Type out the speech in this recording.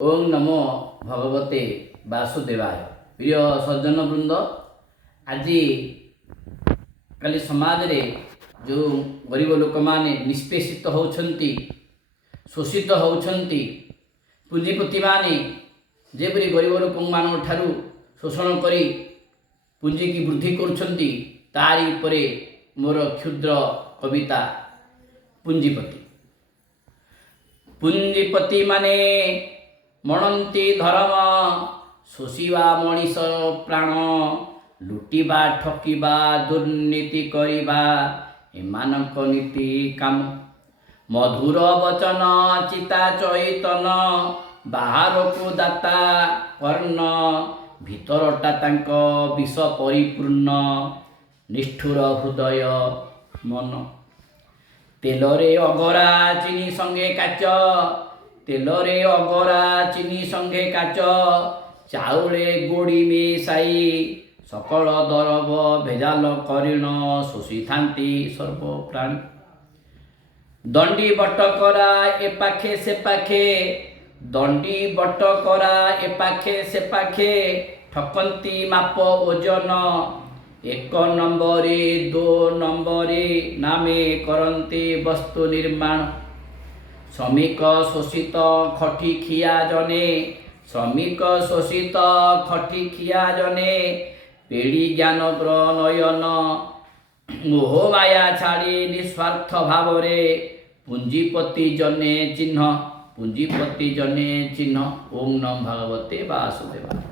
ओम नमो भगवते वासुदेवाय। प्रिय सज्जन वृंद, आज काली समाज रे जो गरीब लोक माने निष्पेषित होउछंती, शोषित होउछंती, पुंजीपति माने जेपरि गरीब लोक मान ठारू शोषण करी पुंजी की वृद्धि करुछंती, तारी उपरे मोर क्षुद्र कविता। पुंजीपति पुंजीपति माने मणंती धर्म, शोषिबा मनीष प्राण, लुटिबा ठकिबा दुर्नीति करिबा एमानक नीति काम। मधुर वचन चिता चैतन, बाहर को दाता कर्ण, भीतरटा तांक विष परिपूर्ण, निष्ठुर हृदय मन। तेलरे अगरा चीनी संगे काच, तेलरे अगरा चीनी संगे काच, चाउले गोड़ी मिसाई सकल दरब भेजाल करिण, शोषि थांती सर्व प्राणी। दंडी बटकरा ए पाखे से पाखे, दंडी बटकरा ए पाखे से पाखे, ठकंती माप ओजन, एक नंबरे दो नंबरे नामे करंती वस्तु निर्माण। श्रमिक शोषित खटी खिया जने, श्रमिक शोषित खटी खिया जने, पेड़ी ज्ञान प्रनयन, मोह माया छाड़ी निस्वार्थ भाव रे, पुंजीपति जने चिन्ह, पुंजीपति जने चिन्ह। ओम नमो भगवते वासुदेवाय।